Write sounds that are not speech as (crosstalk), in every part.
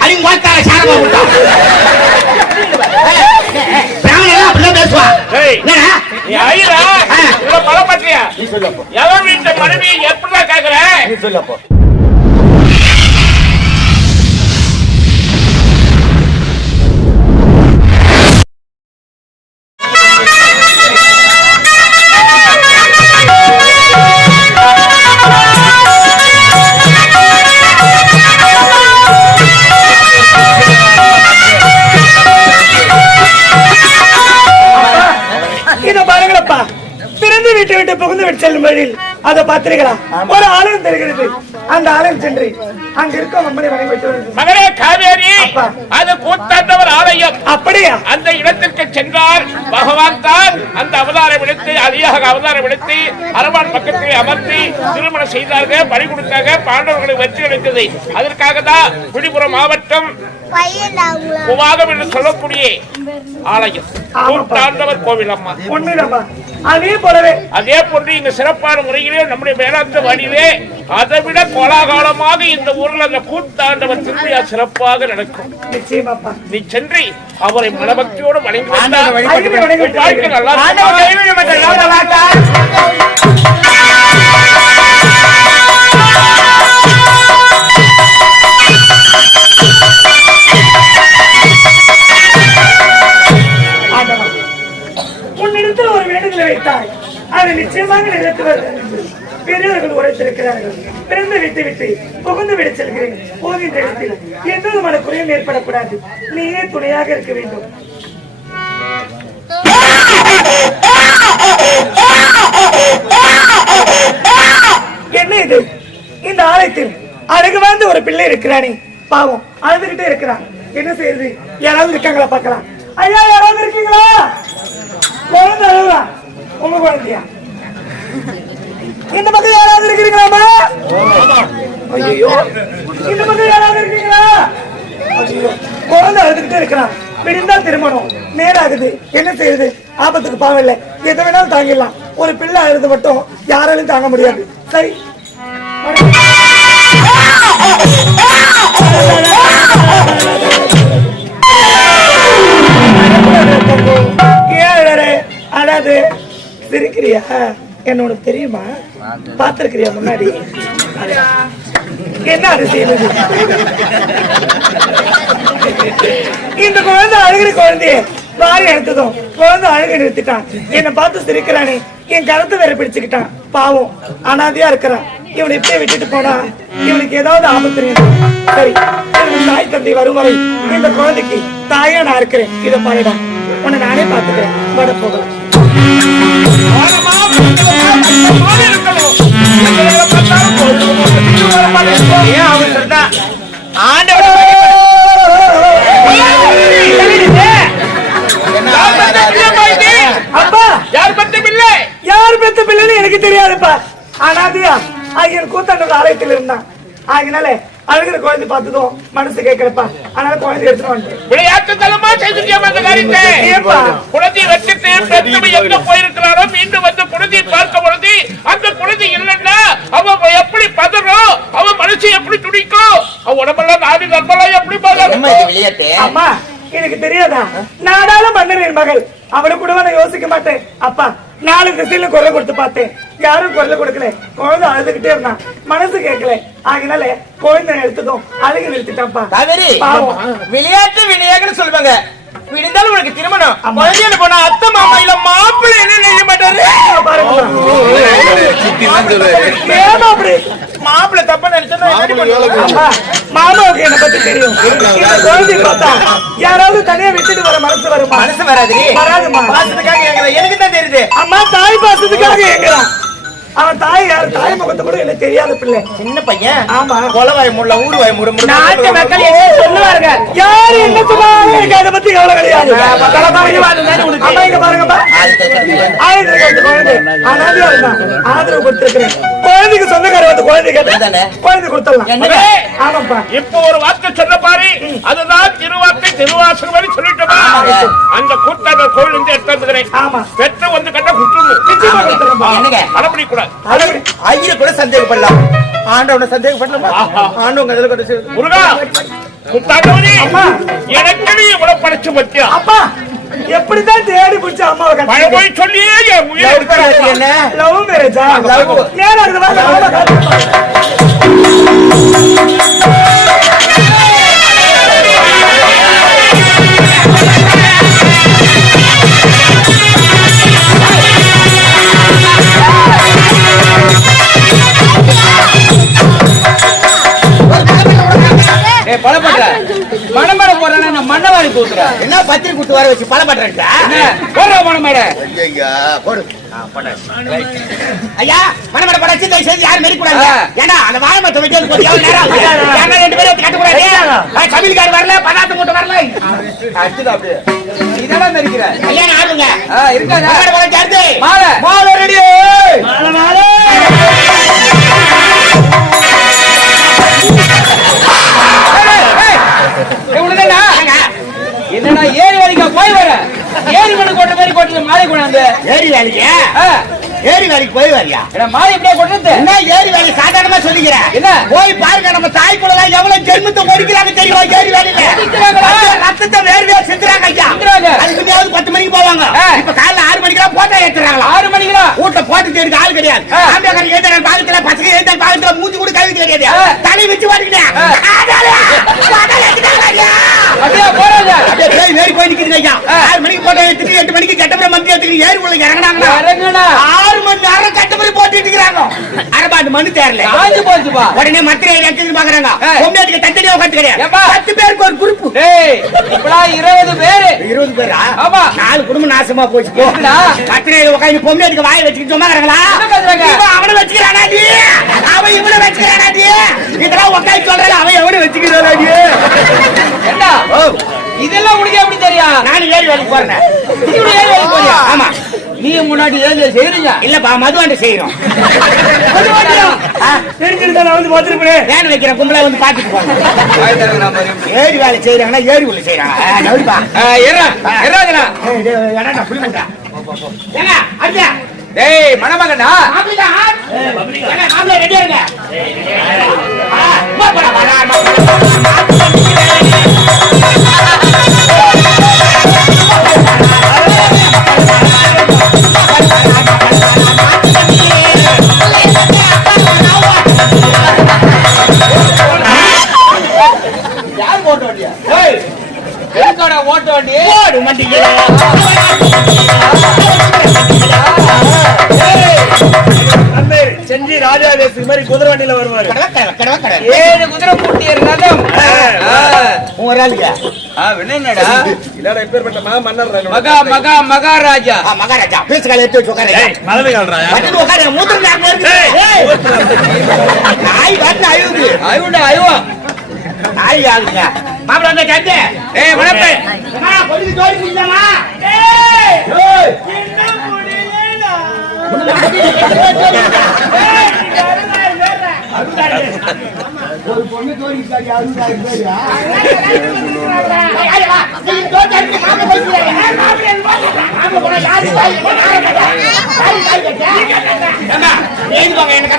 அடி மோத்தார சாரமா விட்டா பிராமணன் அப்படிதான் பேசுவா. ஏய். என்னடா? நீ. இவ்வளவு பலம் பற்றியா நீ சொல்லப்போ எவன் வீட்டு மனைவி எப்படிதான் கேக்குற? நீ சொல்லப்போ வீட்டை விட்டு புகுந்து விட்டு செல்லும் வழியில் அதை பார்த்திருக்கிறா. ஒரு ஆலயம் தெரிகிறது. அந்த ஆலயம் சென்று அங்க இருக்க அம்மனை வழிபட்டு வருது. மகனே காவேரி. அது கூத்தாண்டவர் ஆலயம். அப்படியா? அந்த இடத்திற்கு சென்றால் பகவான் தான் அந்த அவதாரம் எடுத்து அதியாக அவதாரம் எடுத்து அரவான் பக்கத்தில் அமர்த்தி திருமணம் செய்தார்கள் பணி கொடுத்தாங்க பாண்டவர்களை வெற்றி அடைந்தது அதற்காக தான் விழுப்புரம் மாவட்டம் உவாகம் என்று சொல்லக்கூடிய ஆலயம். கூத்தாண்டவர் கோவில் அம்மா. அதே போலவே அதே போன்று இங்க சிறப்பான முறையிலே நம்முடைய வேளாந்த வழியிலே அதை விட கோலாகாலமாக இந்த ஊர்ல அந்த கூத்தாண்டவர் திருவிழா சிறப்பாக நடக்கும். நீ சென்று அவரை மனபக்தியோடு வணங்கி வாழ்க்கை உன்னிடத்தில் ஒரு வேண்டுதலை வைத்தாய். அதை நிச்சயமாக நிறைவேற்றுவது பெரியவர்கள் உரைத்திருக்கிறார்கள் பிறந்த விட்டு விட்டு புகுந்து விட செல்கிறேன். போகின்ற இடத்தில் எந்த விதமான குறையும் ஏற்படக்கூடாது. நீயே துணையாக இருக்க வேண்டும். என்ன இது? இந்த ஆலயத்தில் அழகு வாழ்ந்த ஒரு பிள்ளை இருக்கிறானே. பாவம் அழுதுகிட்டே இருக்கிறான். என்ன செய்யுது யாராவது இருக்காங்களா பார்க்கலாம். ஐயா யாராவது இருக்கீங்களா? குழந்தை அழுகுறா உங்க குழந்தையா? இந்த பக்கம் யாராவது இருக்கிறீங்களாமா ஐயோ இந்த பக்கம் யாராவது இருக்கீங்களா? குழந்தை அழுதுகிட்டே இருக்கிறான். விடிந்தால் திருமணம் நேராகுது என்ன செய்யுது? ஆபத்துக்கு பாவம் இல்லை எதை வேணாலும் தாங்கிடலாம். ஒரு பிள்ளை அழுது மட்டும் யாராலையும் தாங்க முடியாது. சரி. ஏழரை அழாது சிரிக்கிறியா? என்னோட தெரியுமா? பார்த்திருக்கிறியா முன்னாடி? என்ன அது செய்யுது இந்த குழந்தை அழுகிற குழந்தைய வாரி எடுத்ததும் குழந்தை அழுக நிறுத்திட்டான். என்னை பார்த்து சிரிக்கிறானே. என் கருத்தை வேற பிடிச்சுக்கிட்டான். பாவம். அனாதையா இருக்கிறான். இவனை இப்படியே விட்டுட்டு போனா இவனுக்கு ஏதாவது ஆபத்து சரி தாய் தந்தை வரும் வரை இந்த குழந்தைக்கு தாயா நான் இருக்கிறேன். இதை பாருடா. உன்னை நானே பார்த்துக்கிறேன். வட போகலாம். பிள்ளை யார் பெத்த பிள்ளைன்னு எனக்கு தெரியாதுப்பா அனாதையா ஆகியன் கூத்தாண்டவர் ஆலயத்தில் இருந்தான் அதனால அழுகிற குழந்தை பார்த்ததும் மனசு கேட்கலப்பா அதனால குழந்தை எடுத்துட்டு விளையாட்டு தலமா செய்திருக்கியோம் அந்த காரியத்தை ஏப்பா குழந்தையை வச்சுட்டு பெத்தவ எங்க போயிருக்கிறாரோ? மீண்டும் வந்து குழந்தையை பார்க்க பொழுது அந்த குழந்தை உடம்பெல்லாம் நாடி நர்மலாம் எப்படி அம்மா விளையாட்டு? எனக்கு தெரியாதா? நாடாள மன்னரின் மகள். அவளை கூட நான் யோசிக்க மாட்டேன். அப்பா நாலு திசையில குரல் கொடுத்து பார்த்தேன். யாரும் குரல் கொடுக்கல. குழந்தை அழுதுகிட்டே இருந்தான் மனசு கேட்கல. ஆகினால குழந்தை எடுத்ததும் அழுகி பாவம். விளையாட்டு விளையாட்டுன்னு சொல்லுவாங்க. விடுந்தாலும் உனக்கு திருமணம். குழந்தையில போனா அத்தை மாமா இல்ல மாப்பிள்ளை என்ன செய்ய மாட்டாரு? மாப்பிள்ளை தப்பா நினைச்சா மாமாவுக்கு என்ன பத்தி தெரியும். இந்த குழந்தை பார்த்தா யாராவது தனியா விட்டுட்டு வர மனசு வருமா? மனசு வராது. பாசத்துக்காக எனக்கு தான் தெரியுது. அம்மா தாய் பாசத்துக்காக ஏங்குறான் அவன் தாய் யார்? தாய் முகத்தை கூட எனக்கு தெரியாத பிள்ளை. சின்ன பையன். ஆமா. கொலவாய் முள்ள ஊடுவாய் முடு நாட்டு மக்கள் என்ன சொல்லுவாங்க யாரு என்ன சொன்னாலும் எனக்கு அதை பத்தி கவலை கிடையாது. அம்மா இங்க பாருங்கப்பா ஆயிரத்தி ரெண்டு குழந்தை. அனாதையா இருந்தான் ஆதரவு கொடுத்திருக்கிறேன். குழந்தைக்கு சொந்தக்கார வந்து குழந்தை கொடுத்துடலாம்? ஆமாப்பா இப்போ ஒரு வார்த்தை சொன்ன பாரு. அதுதான் திருவார்த்தை திருவாசகம் வரை சொல்லிட்டோமா. அந்த கூட்டாளர் இருந்து எடுத்து வந்துக்கிறேன் ஆமா. பெற்ற வந்து கட்ட என்னங்க? அடப்படி கூடாது. ஐயரை கூட சந்தேகப்படலாம். ஆண்டவனை சந்தேகப்படலாமா? ஆண்டவங்க அதுல கூட செய்வது. முருகா. எனக்கு நீ இவ்வளவு படைச்சு பத்தியா அப்பா. எப்படிதான் தேடி பிடிச்ச அம்மாவை போய் சொல்லியே லவ் மேரேஜா. நேரம் காட்டு. பழப்பட்ட மணமேட போறானே நான் மண்ணவாரி கூத்துறேன். என்ன பத்திரி குத்து வர வச்சு பல பண்றா போடுற மணமேட. ஐயா போடு. ஐயா மனமட படைச்சு தயவு யாரும் மெரிக்கூடாது. ஏன்னா அந்த வாழை மரத்தை வெட்டி கொஞ்சம் எவ்வளவு நேரம் ரெண்டு பேரும் கட்டக்கூடாது? சமையல்கார் வரல பதார்த்தம் மூட்டை வரல. அப்படியே. இதெல்லாம் மெரிக்கிற ஐயா நான் ஆடுங்க இருக்காதா மாலை. மாலை ரெடி மாலை, மாலை. இவ்வளவுதானா என்னடா ஏரி வேலைக்கா போய் வர? ஏரி மணி கொட்ட மாதிரி கொட்டல மாலை கொண்டாந்து. ஏரி வேலைக்கு? ஏரி வேலைக்கு போய் வரியா? என்ன மாலை இப்படியே கொட்டது என்ன ஏரி வேலை சாதாரணமா சொல்லிக்கிறேன் என்ன? போய் பாருங்க நம்ம தாய் குழந்தை எவ்வளவு ஜென்மத்தை ஒடிக்கிறாங்க தெரியுமா ஏரி வேலையில? ரத்தத்தை வேர்வையா செஞ்சுறாங்க ஐயா. அதுக்கு முன்னாடி பத்து மணிக்கு போவாங்க. இப்ப காலைல ஆறு மணிக்கெல்லாம் போட்டோ ஏத்துறாங்களா ஆறு மணிக்குடா வீட்டுல போட்டு தேடிக்கு ஆள் கிடையாது. ஆ. ஆம்பியாக்காரன் எழுதுற பாகத்துல பசங்க எழுதுற பாகத்துல மூஞ்சி கூட கழுவி கிடையாது. தலை வச்சு வாடிக்கிட்டேன் ஆ. அப்படியே போறாங்க அப்படியே பேய் ஐயா. ஆறு மணிக்கு போட்டோ எடுத்துட்டு எட்டு மணிக்கு கட்டப்புறம் மந்தி எடுத்துட்டு ஏரி உள்ள இறங்கினாங்கன்னா இறங்குடா. ஆறு மணி நேரம் கட்டப்படி போட்டுட்டு இருக்கிறாங்க. அரபாண்டு மண்ணு தேரல. காஞ்சு போச்சுப்பா. உடனே மத்திரை எடுத்து பாக்குறாங்க. பொம்மையாட்டுக்கு தத்தனியா உட்காந்து கிடையாது? பத்து பேருக்கு ஒரு குரூப் இப்படா இருபது பேரு. இருபது பேரா? ஆமா. நாலு குடும்பம் நாசமா போச்சு. போ. எதுக்குடா? மத்திரையில உட்காந்து பொம்மையாட்டுக்கு வாயை வச்சுக்கிட்டு பேசுறாங்க? இவன் அவனை வச்சுக்கிறானாடி அவன் இவனை வச்சுக்கிறானாடி இதெல்லாம் உட்காந்து சொல்றாங்க அவன் எவனை வச்சுக்கிறானாடி என்ன? இதெல்லாம் உனக்கு எப்படி தெரியும்? நானும் ஏறி வேலைக்கு போறேன். ஏறி வேலைக்கு போறியா? ஆமா. நீ முன்னாடி ஏழு செய்யறீங்க இல்லப்பா மதுவாண்ட செய்யறோம் தெரிஞ்சிருந்தா நான் வந்து பார்த்துருப்பேன். வேன் வைக்கிற கும்பலை வந்து பாத்துட்டு போங்க ஏரி வேலை செய்யறாங்கன்னா ஏரி உள்ள செய்யறாங்க டேய் மணமகனா? ரெடியா இருங்க. செஞ்சி ராஜா தேசி மாதிரி குதிரை வண்டியில வருவாரு. ஏழு குதிரை பூட்டி உன் ஒரு ஆளுங்க. என்னடா? இல்லடா எப்பேற்பட்ட மகா மன்னர் மகா மகா மகாராஜா. மகாராஜா பேசுகால எடுத்து வச்சு உட்காருங்க. மதவி கால்றாயா வந்து நாக்கு. நாய் நாய் ஆகுதுங்க. ஏய் அம்மா, கொஞ்சம் ஜோடி. ஏய். ஏய். ஒரு பொண்ணு போலாமாடா ஏன்னா உள்ள போன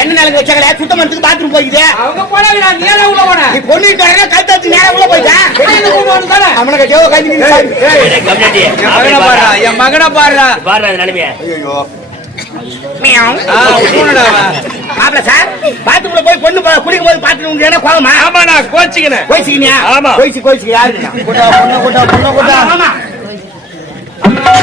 என்ன நிலைக்கு வச்சாங்களே? சுத்தம் பண்ணதுக்கு பாத்ரூம் போய்க்குது. அவங்க போனாங்க நான் நீ ஏன்னா உள்ள போன? நீ பொண்ணுட்டு வரேன் கழுத்தாச்சு நேரம் உள்ள போயிட்டேன் வெளியில போகணும் தானே அவனுக்கு ஜெவ கஞ்சி என் மகனை பாடுறா என் மகனை பாடுறா ஐயோ ஆ உசுனடா அவன் மாப்பிள சார் பாத்ரூம்ல போய் பொண்ணு குளிக்கும் போது பாத்ரூம் என்ன கோவமா ஆமாண்ணா கோச்சிக்கினேன் கோயிச்சிக்கினியா ஆமா. கோயிச்சு கோயிச்சு யாரு கூட்டா பொண்ணு கூட்டா பொண்ணு கூட்டா ஆமா வாராய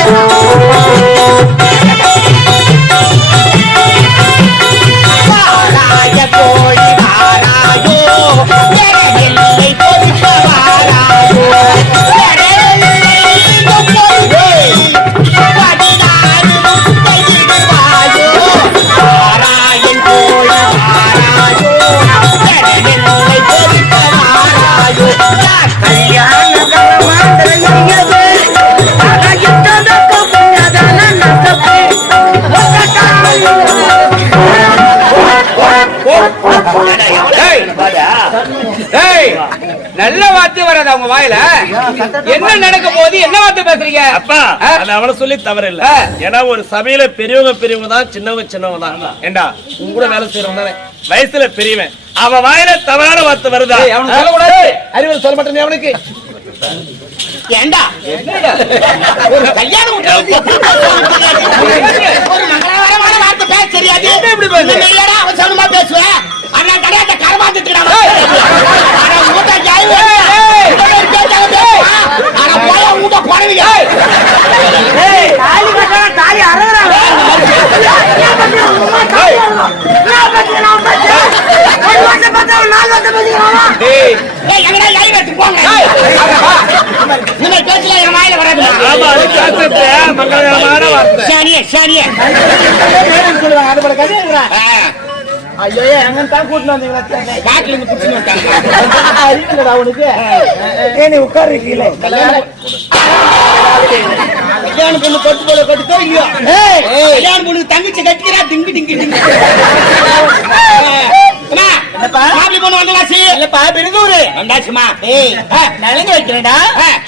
கோழி வாராயோ வராது அவங்க வாயில. என்ன நடக்க போகுது? என்ன வார்த்தை பேசுறீங்க? அப்பா அவனை சொல்லி தவறு இல்ல. ஏன்னா ஒரு சபையில பெரியவங்க பெரியவங்க தான் சின்னவங்க சின்னவங்க தான். ஏண்டா? உங்க கூட வேலை செய்யறவங்க தானே. வயசுல பெரியவன். அவன் வாயில தவறான வார்த்தை வருதா? அவனுக்கு சொல்லக்கூடாது. அறிவு சொல்ல மாட்டேன் அவனுக்கு. ஏண்டா? என்னடா? ஒரு கல்யாணம் வீட்டுல ஒரு மங்களகரமான வார்த்தை பேச தெரியாது. இப்படி அவசரமா பேசுவேன் அண்ணா கிடையாது போனவீங்க தாலி கட்டா தாலி அறகுறாங்க சாணியே சாணியே சொல்லுவாங்க அது போல கதை ஐயோ எங்க தான் கூட்டிட்டு வந்தீங்களா? காட்டுல இருந்து புடிச்சுன்னு வந்தாங்க (laughs) அறிவுங்கடா உனக்கு. ஏ நீ உட்காரு கீழே கல்யாண பொண்ணு கட்டு போல கட்டுதோ இல்லையோ? கல்யாண பொண்ணு தங்கச்சி கட்டிக்கிறா திங்கு திங்கு மாப்பிள்ளை பொண்ணு வந்தா சி இல்லப்பா பெருதூரு வந்தாச்சுமா. ஏய் நலங்கு வைக்கிறேன்டா.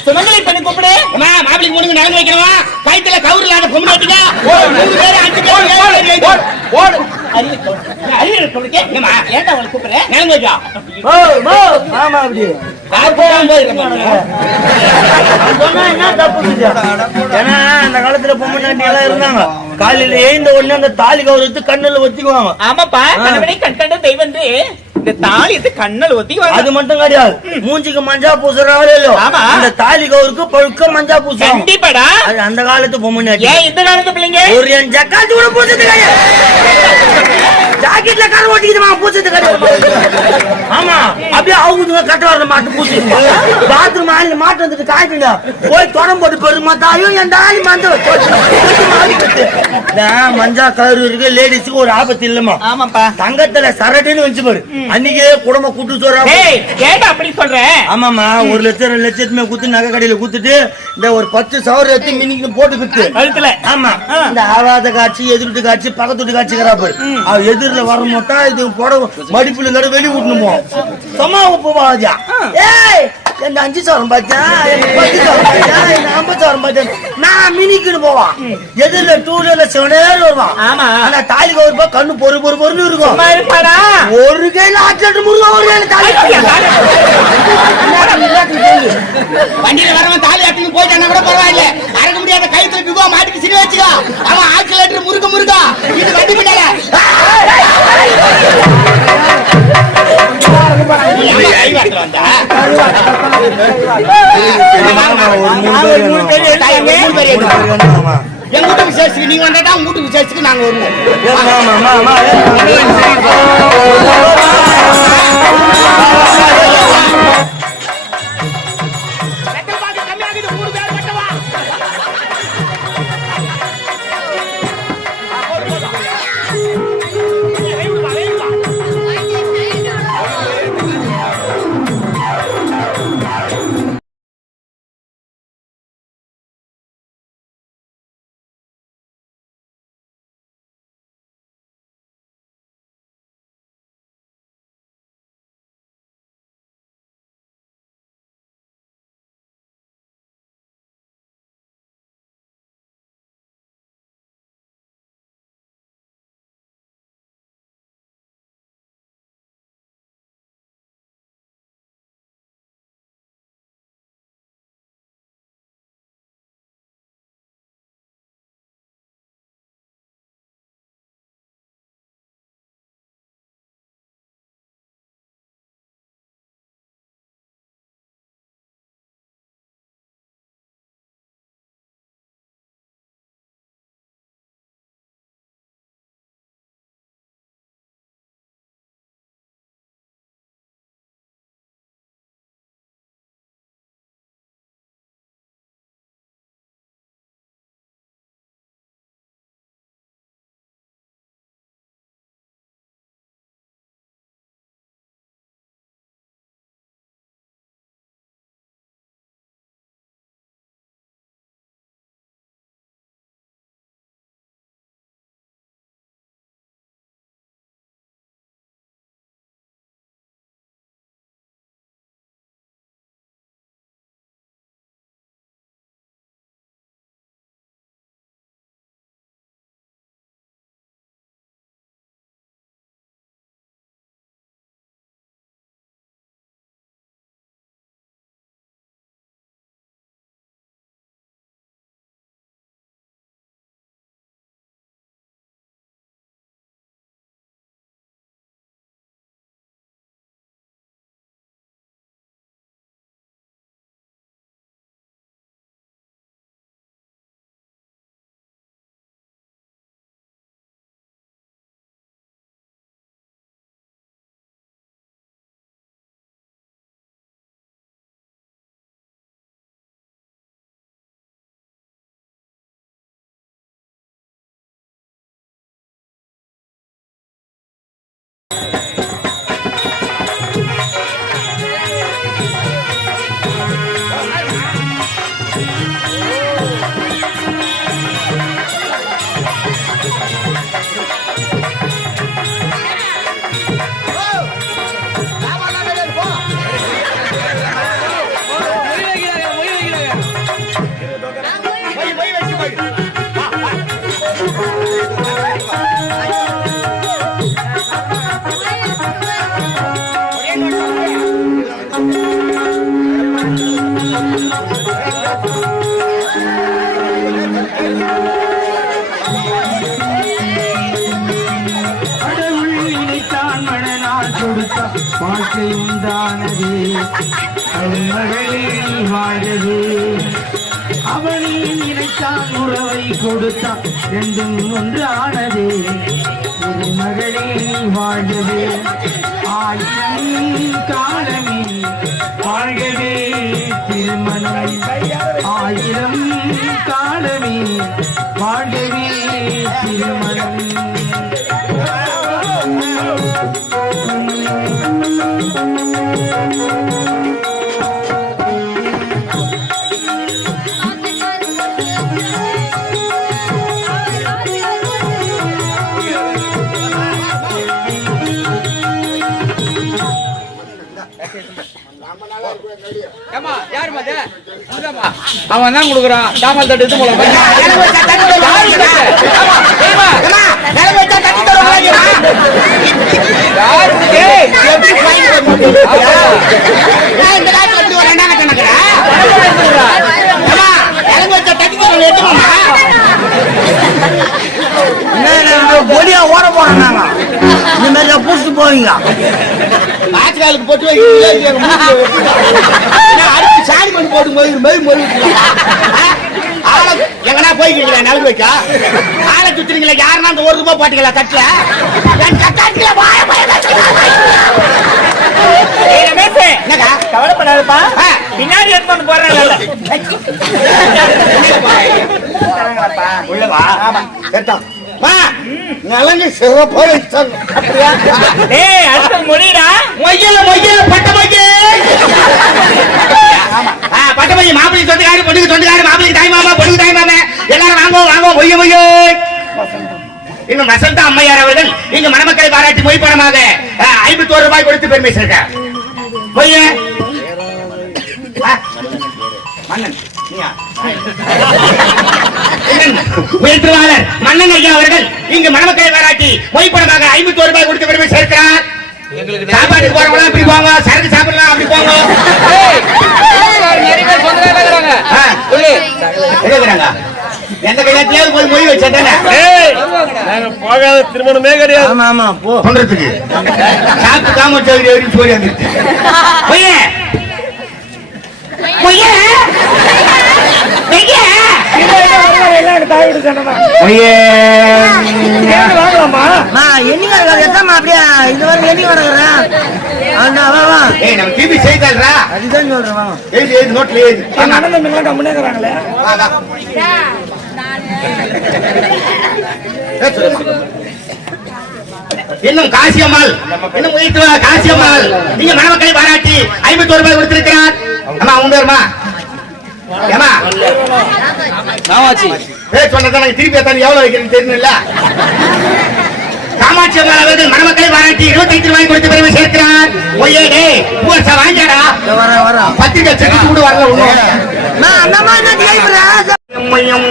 சுமங்கலி பண்ணி கூப்பிடு. அம்மா மாப்பிள்ளை பொண்ணுக்கு நலங்கு வைக்கிறவா கைத்துல கவுரு இல்லாத பொண்ணு வச்சுக்க. மூணு பேர் அஞ்சு பேர் ஏழு பேர். ஓடு, ஓடு. அறிவு சொல்லுங்க ஏமா ஏன்டா உங்களை கூப்பிடுறேன் நலங்கு வைக்கா. ஓ ஓ ஆமா அப்படி? ஏன்னா அந்த காலத்துல பொம்மநாட்டி எல்லாம் இருந்தாங்க. காலையில எழுந்த உடனே அந்த தாலி கௌரவத்து கண்ணுல ஒத்திக்குவாங்க ஆமாப்பா. தெய்வம் இந்த தாலியத்து கண்ணல் ஒத்தி அது மட்டும் கிடையாது. மூஞ்சிக்கு மஞ்சா பூசுறாங்களே இல்லையோ? ஆமா. அந்த தாலி கௌருக்கு பழுக்க மஞ்சா பூசுவாங்க கண்டிப்பாடா. அது அந்த காலத்து பொம்மநாட்டி ஏன் இந்த காலத்து பிள்ளைங்க? ஒரு என் ஜக்காத்து கூட பூசது கிடையாது ஜாக்கெட்ல கரை ஓட்டிக்கிட்டு பூசது கிடையாது ஆமா. அப்படியே அவங்க கட்ட வர மாட்டு பூசி பாத்ரூம் ஆளி மாட்டு வந்துட்டு காய்க்குங்க போய் தொடம் போட்டு பெருமா தாயும் என் தாலி மந்த மஞ்சா கலர் இருக்கு லேடிஸுக்கு ஒரு ஆபத்து இல்லமா ஆமாப்பா. தங்கத்துல சரட்டுன்னு வச்சு பாரு. அன்னைக்கே குடும்ப கூட்டு டேய் ஏன்டா அப்படி சொல்ற? ஆமாமா ஒரு லட்சம் ரெண்டு லட்சத்துமே குத்து நகை கடையில குத்துட்டு இந்த ஒரு பத்து சவரம் எடுத்து மினிக்கு போட்டு குத்து கழுத்துல. ஆமா. இந்த ஆவாத காட்சி எதிர்ட்டு காட்சி பக்கத்து வீட்டு காட்சி பாரு. அவ எதிரில வர மாட்டா இது போட மடிப்புல கடை வெளி விட்டுணுமோ சும்மா போவாதியா ஏய் எந்த அஞ்சு சவரம் பாத்தியா? பத்து சவரம் பாத்தியா நான் மினிக்குன்னு போவான். எதிரில டூ வீலர்ல செவனேறு வருவான். ஆமா. ஆனா தாலி கவுருப்பா கண்ணு பொறு பொறு பொறுன்னு இருக்கும். இருப்பாடா. ஒரு கையில ஆட்சி முருகா ஒரு கையில தாலி வண்டியில வரவன் தாலி ஆட்டின்னு போயிட்டானா கூட பரவாயில்ல. அறக்க முடியாத கைத்துல பிகோ மாட்டுக்கு சிறு வச்சுக்கோ. அவன் ஆக்சிலேட்டர் முருக முருகா இது வண்டி பின்னால. எங்க வீட்டு விசேஷத்துக்கு நீங்க வந்தா உங்க வீட்டு விசேஷத்துக்கு நாங்க வருவோம் அவன் வாழது நீ நினைத்தான் உறவை கொடுத்தான். ரெண்டும் ஒன்றானது. ஒரு மகளில் நீ வாழ்ந்தது. ஆயிரம் காலமே வாழ்கவே திருமணம் ஆயிரம் காலமே வாழ்கவே திருமணம் அவன் தான் கொடுக்குறான் தாமல் தட்டு இது போல எனக்கு வச்சா தட்டி தருவாங்களா? ஆமா, ஏம்மா, ஏம்மா, எனக்கு வச்சா தட்டி தருவாங்களா? யாரு இது? எப்படி வாங்கி வந்து ஆமா. நான் இந்த காலத்துல இப்படி ஒரு ரெண்டாங்க கணக்குறேன். ஏம்மா, எனக்கு வச்சா தட்டி தருவாங்க, எடுத்துக்கோமா? பொடியா ஓட போறோம் நாங்க இந்த மாதிரி புடிச்சு போவீங்க. ஆட்டுக்காலுக்கு போட்டு அடுத்து சாணி மணி போட்டு மொய் மொய் மொய் விட்டுருவாங்க. ஆ? ஆளை எங்கனா போய்க்கிறீங்களா நலுங்கு வைக்க. ஆளை சுத்துறீங்களா யாருன்னா அந்த ஒரு ரூபாய் போட்டீங்களா தட்டுல? என்னக்கா? கவலைப்படாதப்பா. ஆ. பின்னாடி எடுத்து வந்து போடுறேன் உள்ளவா கேட்டான் வா. நலங்கு வச்சாங்க. ஏய் அடுத்த மொழிடா. மொய்யல மொய்யல பட்ட மொய்யே பட்ட மொய்ய மாப்பிள்ளை சொந்தக்காரு பொண்ணுக்கு சொந்தக்காரு மாப்பிள்ளை தாய் மாமா பொண்ணுக்கு தாய் மாமா. எல்லாரும் வாங்கோ வாங்கோ மொய்ய மொய்யே. இன்னும் வசந்தா அம்மையார் அவர்கள் இங்கு மணமக்களை பாராட்டி மொய் பணமாக ஐம்பத்தோரு ரூபாய் கொடுத்து பெருமை சேர்க்க மொய்ய. மன்னன்? மன்னன், உயர்த்துவாளர் மன்னன் ஐயா அவர்கள் இங்கு மணமக்களை பாராட்டி மொய் பணமாக ஐம்பத்தோரு ரூபாய் கொடுத்து பெருமை சேர்க்கிறார். சாப்பாட்டுக்கு போறவங்களா இப்படி போங்க. சரக்கு சாப்பிடலாம் அப்படி போங்க. சொல்லு. எந்த கல்யாணத்திலேயாவது போய் மொய் வச்சேன் போகாத திருமணமே கிடையாது. ஆமா ஆமா போ. சொல்றதுக்கு. சாப்பிட்டு காம சௌகரி வரைக்கும் சோரி வந்துருச்சு. அப்படியே? இது வரைக்கும் என்னைக்கு கிடக்குறேன் அந்த வா வா. ஏய் நம்ம டிவி செய்தால்ரா அதுதான் சொல்றேன் வா. எழுதி எழுதி நோட்ல எழுதி என் அண்ணன் தம்பி எல்லாம் கம்முனே இருக்கிறாங்களே வா, வா. ஏய், சொல்லுமா. இன்னும் காசியம்மாள். இன்னும் உயிர்த்து காசியம்மாள். நீங்க மணமக்களை பாராட்டி ஐம்பத்தோரு ரூபாய் கொடுத்திருக்கிறார். அம்மா உங்க பேருமா ஏமா. பேர் சொன்னதான் திருப்பி எத்தனை எவ்வளவு வைக்கிறேன்னு தெரியல. காமாட்சி அம்மாள் அவர்கள் மணமக்களை பாராட்டி இருபத்தைந்து ரூபாய் கொடுத்து பெருமை சேர்க்கிறார். ஒய்யே டேய் பூவரசா வாங்கியாடா. பத்திரிக்கை செஞ்சு கூட வரல ஒண்ணும். நான் என்ன கேட்கிறேன் மையம்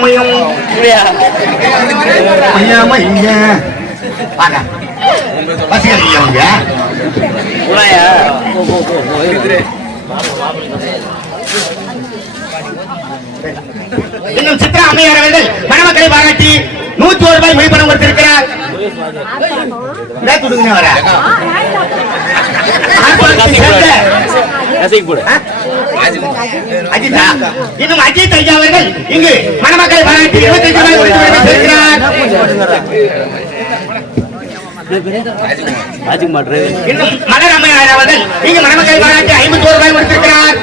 இன்னும் சித்ரா அம்மையார் அவர்கள் மணமக்களை பாராட்டி நூத்தி ஒரு ரூபாய் மொழிப்பணம் கொடுத்திருக்கிறார். வர இன்னும் அஜித் ஐயா அவர்கள் இங்கு மணமக்களை பாராட்டி இருபத்தி ரூபாய் கொடுத்து மலர் அம்மையார் அவர்கள் இங்கு மணமக்களை பாராட்டி ஐம்பத்தோரு ரூபாய் கொடுத்திருக்கிறார்.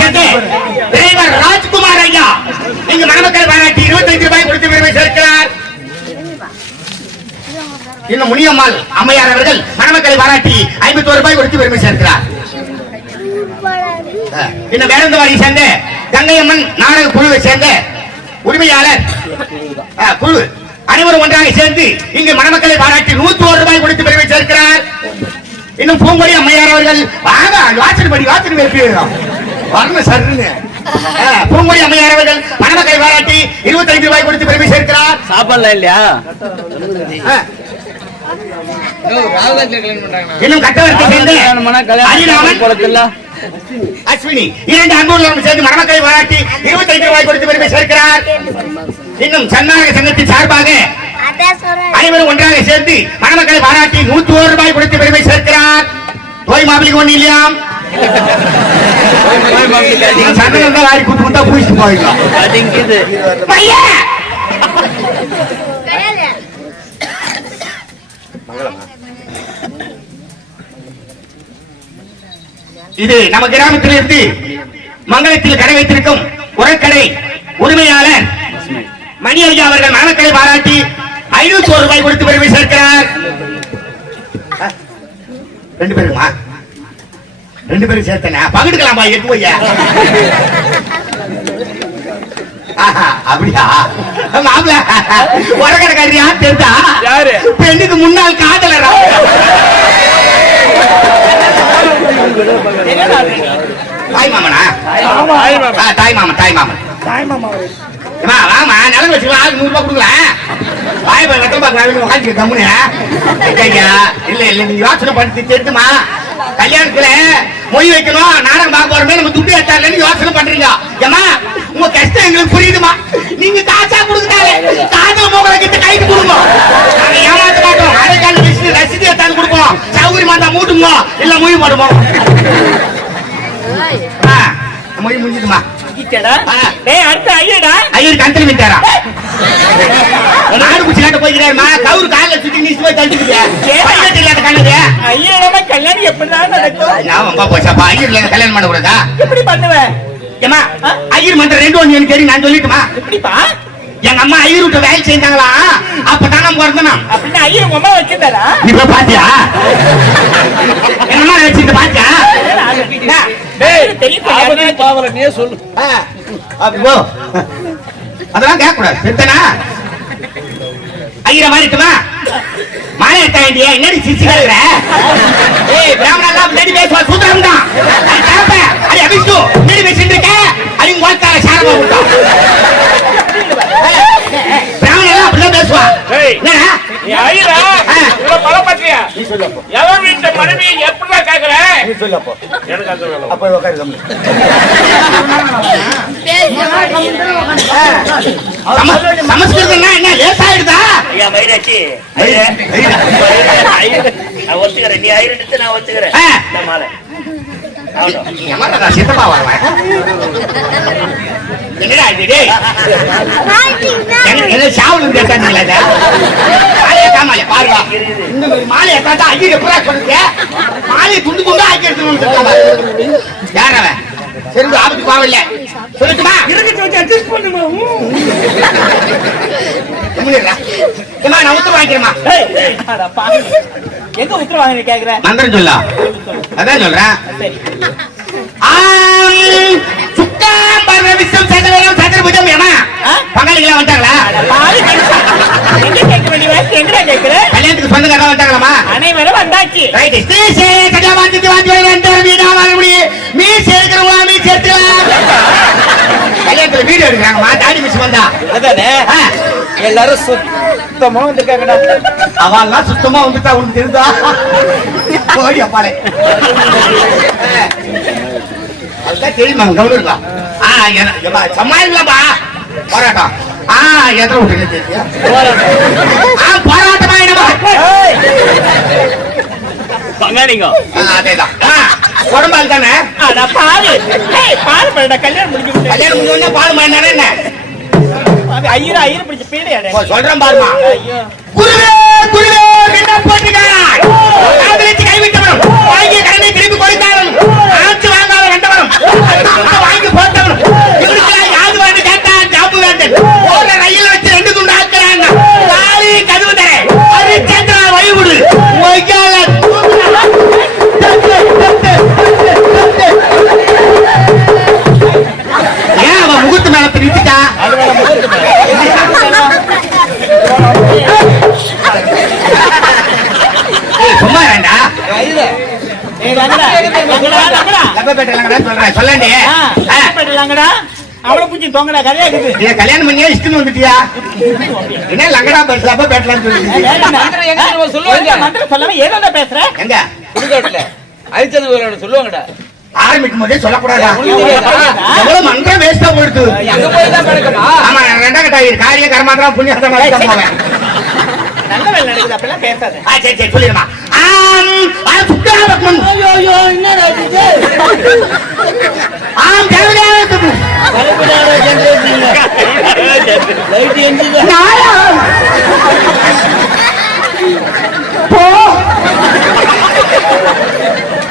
சேர்த்து டிரைவர் ராஜ்குமார் ஐயா இங்கு மணமக்களை பாராட்டி இருபத்தைந்து ரூபாய் கொடுத்து பெருமை சேர்க்கிறார். இன்னும் முனியம்மாள் அம்மையார் அவர்கள் மணமக்களை பாராட்டி ஐம்பத்தோரு ரூபாய் கொடுத்து பெருமை சேர்க்கிறார். இன்னும் வேறந்தவாடியை சேர்ந்த கங்கையம்மன் நாடக குழுவை சேர்ந்த உரிமையாளர் குழு அனைவரும் ஒன்றாக சேர்ந்து இங்கு மணமக்களை பாராட்டி நூத்தி ஒரு ரூபாய் கொடுத்து பெருமை சேர்க்கிறார். இன்னும் பூங்கொடி அம்மையார் அவர்கள் வாங்க வாசல் படி வாசல் வரணும் சருன்னு. பூங்கொடி அம்மையார் அவர்கள் மணமக்களை பாராட்டி இருபத்தைந்து ரூபாய் கொடுத்து பெருமை சேர்க்கிறார். சாப்பாடுலாம் இல்லையா? இன்னும் கட்டவரத்தை சேர்ந்து அஸ்வினி இரண்டு அன்புள்ளவர்கள் சேர்ந்து மணமக்களை பாராட்டி இருபத்தைந்து ரூபாய் கொடுத்து பெருமை சேர்க்கிறார். இன்னும் சன்னாக சங்கத்தின் சார்பாக அனைவரும் ஒன்றாக சேர்ந்து மணமக்களை பாராட்டி நூத்தி ஒரு ரூபாய் கொடுத்து பெருமை சேர்க்கிறார். தோய் மாப்பிளைக்கு ஒண்ணு இல்லையா? சந்தனம் தான் வாரி குத்து குத்தா பூசிட்டு போயிடலாம். இது நம்ம கிராமத்தில் இருந்து மங்களத்தில் கடை வைத்திருக்கும் உரக்கடை உரிமையாளர் மணி ஐயா அவர்கள் மணமக்களை பாராட்டி ஐநூத்தி ஒரு ரூபாய் கொடுத்து பெருமை சேர்க்கிறார். ரெண்டு பேருமா? ரெண்டு பேரும் சேர்த்தனா. பகிர்ந்துக்கலாமா எட்டு போய்யா அப்படியா? மாப்பிள உரக்கடைக்காரியா தெரிஞ்சா யாரு? பெண்ணுக்கு முன்னாள் காதலரா? தாய் மாமனா? தாய் மாமன் தாய் மாமன். தாய் மாமா வாமா நலங்கு வச்சுக்கலாம் ஆளுக்கு நூறு ரூபாய் கொடுக்கலாம் வாய் பாக்கு உட்காந்து கம்முனு இல்ல இல்ல நீ யோசனை பண்ணி தெரிஞ்சுமா? கல்யாணத்துல மொய் வைக்கணும் நாடகம் பார்க்க போறமே நம்ம துட்டு ஏத்தாருன்னு யோசனை பண்றீங்க. ஏமா உங்க கஷ்டம் எங்களுக்கு புரியுதுமா நீங்க காசா கொடுக்குறாங்க காதல் மோகல கிட்ட கைக்கு கொடுங்க. நாங்க ஏமாத்த மாட்டோம். அரைக்கால வச்சு ரசீது ஏத்தாந்து கொடுப்போம். சௌகரியமா இருந்தா மூட்டுங்க. இல்ல பையன் தெரியாத கண்ணது ஐயரோட கல்யாணம் பண்ண கூடாதா எப்படி பண்ணுவேன் ஏமா ஐயர் மன்ற ரெண்டு ஒண்ணு எனக்கு தெரியும். நான் சொல்லிட்டுமா? எப்படிப்பா? எங்க அம்மா ஐயர் விட்டு வேலை செஞ்சாங்களா அப்பதான் நம்ம பிறந்தனா? அப்படின்னு ஐயர் உங்க அம்மா வச்சிருந்தாரா? போய் பாத்தியா? எங்க அம்மா வச்சுட்டு பாத்தியா. அதெல்லாம் கேட்க கூடாது செத்தனா? ஐயர மாதிரி இருக்குமா மாலை எடுத்த வேண்டிய என்னடி சிரிச்சு கேட்கிற ஏய் பிராமணா எல்லாம் முன்னாடி பேசுவா சூத்திரம் தான் அது அபிஷ்டு முன்னாடி பேசிட்டு இருக்க அது உங்க சாரமா விட்டோம். பிராமணா எல்லாம் அப்படிதான் பேசுவா? நீ பத்தியா நீ சொல்லப்போ. எவன் வீட்டு மனைவி எப்படிதான் கேக்குற? நீ சொல்லப்போ. எனக்கு அந்த வேலை. அப்ப உட்காரு கம்முனு. சம- சமஸ்கிருதம்னா என்ன ஐயா மயிராச்சி ஐயா, ஐயா. நான் ஒத்துக்கிறேன். நீ ஐரெண்டு நான் ஒத்துக்கிறேன். ஆ. சித்தப்பா வருவேன் என்னடா இது என்ன- என்ன சாவுல மாலையை இந்த மாதிரி மாலையை காட்டா ஐயோ எப்படா சொல்லுங்க மாலையை துண்டு துண்டா ஆக்கி எடுத்துட்டு யார் அவன் செருந்து ஆபத்து பாவம் சொல்லட்டுமா அட்ஜஸ்ட் பண்ணுமா நான் உத்தரவு எங்க உத்தரவாங்க நீ கேக்குற மந்திரம் சொல்லா. அதான் சொல்றேன். ஆம், சுக்காம்பர விஸ்வம் சதுரம் சதுரபுஜம் ஏமா? பங்காளிகளா மனுஷன். எங்க கேட்க வேண்டிய வயசு எங்கடா கேக்குற? கல்யாணத்துக்கு சொந்தக்காரா வந்துட்டாங்களாமா? அனைவரும் வந்தாச்சு. ரைட் ஸ்டேஷே கஜா வாந்தி வாந்தி ரெண்டு வீடா வாழ முடியும். மீ சேர்க்கிறவங்களா மீ சேர்த்துக்கலாம் கல்யாணத்துல வீடியோ எடுக்கிறாங்கம்மா தாடி மிஸ் வந்தா. அதானே? எல்லாரும் சுத்தமா வந்திருக்காங்கடா. அவெல்லாம் சுத்தமா வந்துட்டா உனக்கு தெரிந்தா ஓடி அப்பாலே அதுதான் தெரியுமா கவனிருக்கா ஆ போராட்டம். ஆ எத்தனை விட்டுங்க தெரியா ஆ போராட்டமா என்னமா? பங்காளிங்க. அதேதான். உடம்பால் தானே? அட பாரு ஏய் பாரு பாருடா கல்யாணம் முடிஞ்சு விட்டு கல்யாணம் முடிஞ்ச உடனே பால் மாறினானே என்ன? அது ஐயரா ஐயர் பிடிச்ச பீடையாடே ஓ, சொல்றேன் பாருமா ஐயோ. குருவே குருவே என்ன போட்டுக்கிறாய் காதலிச்சு கைவிட்டவனும் வாங்கிய கடனை திருப்பி கொடுத்தாலும் ஆட்சி வாங்காத கண்டவனும் சொல்லண்டி. லங்கடா அவளை பூச்சி தொங்கடா கதையா இருக்குது? நீ கல்யாணம் பண்ணியா இஷ்டம் வந்துட்டியா? என்ன லங்கடா பேசலாப்ப பேட்டலாம்னு சொல்லி சொல்லுவாங்க? மந்திரம் சொல்லாம ஏதோ பேசுற? எங்க? ஹரிச்சந்திர சொல்லுவாங்கடா. ஆரம்பிக்கும் போதே சொல்லக்கூடாதா? எவ்வளவு மந்திரம் வேஸ்டா போயிடுது. அங்க போய் தான் கிடக்குமா ஆமா ரெண்டாம் கட்டாயி காரிய தான் போவேன். நல்ல வேலை நடக்குது அப்பெல்லாம் பேசாத. ஆ சரி சரி சொல்லிடுமா. ஆம் ஆம் சுக்கராபத்மன் ஐயோ ஐயோ என்னடா இது ஆம் லைட் போ.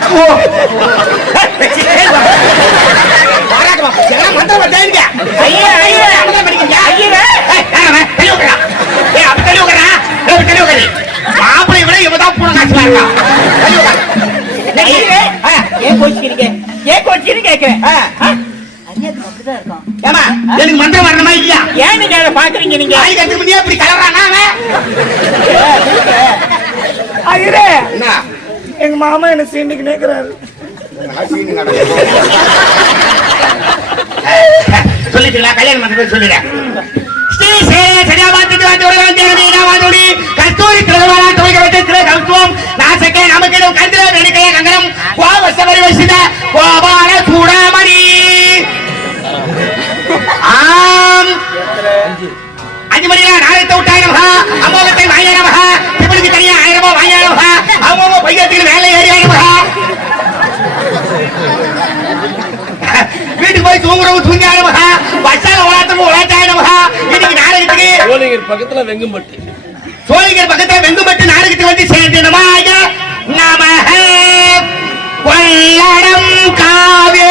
போ. பாராட்டுமா எல்லாம் மந்திரம் ஐயா ஐயா. மந்திரம் படிக்கிறீங்க. ஐயா ஏய் யாரவன் தள்ளி உட்காரா ஏய் அப்ப தள்ளி உட்காரா ஏய் தள்ளி உட்காரி மாப்பிளை விட இவதான் பூனை காசுல இருக்கா தள்ளி உட்காரு ஏன் கோச்சிக்கிறீங்க ஏன் கோச்சிக்கிறீங்க ஆ. ஏமா எனக்கு மந்திரம் வரணுமா இல்லையா? ஏன் நீங்க அதை பாக்குறீங்க நீங்க? தாய் கட்டு முடியா இப்படி கலறானா ஐயரே எங்க மாமா என்ன சீண்டிக்கு நேக்குறாரு சொல்லிட்டீங்களா? கல்யாணம் பண்ண போய் சொல்லிடுறேன் ஸ்ரீ சேன சஜாபாத்துக்கு வந்து ஒரு வந்து வீணாவாதோடி கஸ்தூரி திருவாரா துவைக்க வைத்த திரு கௌத்துவம் நாசக்கே நமக்கிடம் கந்திர வெடிக்கைய கங்கணம் கோவச பரிவசித கோபால சூடாமணி ஆம் அஞ்சு மணியா நாளைத்த விட்டாய் நமகா அமோகத்தை வாங்கிய நமகா இவனுக்கு தனியா ஆயிரம் ரூபாய் வாங்கிய நமகா அவங்க பையத்துக்கு வேலை ஏறிய நமகா வீட்டுக்கு போய் தூங்குறவங்க தூங்கியா நமகா பஸ்ஸால உலாத்தவங்க உலாத்தாய நமகா இன்னைக்கு நாளைக்கு பக்கத்துல வெங்கும்பட்டு. சோழிங்கர் பக்கத்துல வெங்குமட்டு நாடகத்துக்கு வந்து சேர்ந்தனமாக நமக கொள்ளடம் காவே.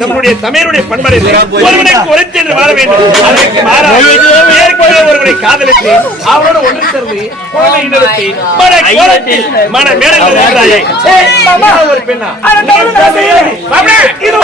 நம்முடைய தமிழருடைய பண்பலை ஒருவனை குறைத்து என்று வாழ வேண்டும். அதற்கு மாறாக ஏற்கனவே ஒருவனை காதலித்து அவரோடு ஒன்று சேர்ந்து கோலை மன கோலத்தில் மேடல் இருக்கிறாயே ஒரு பெண்ணா? இது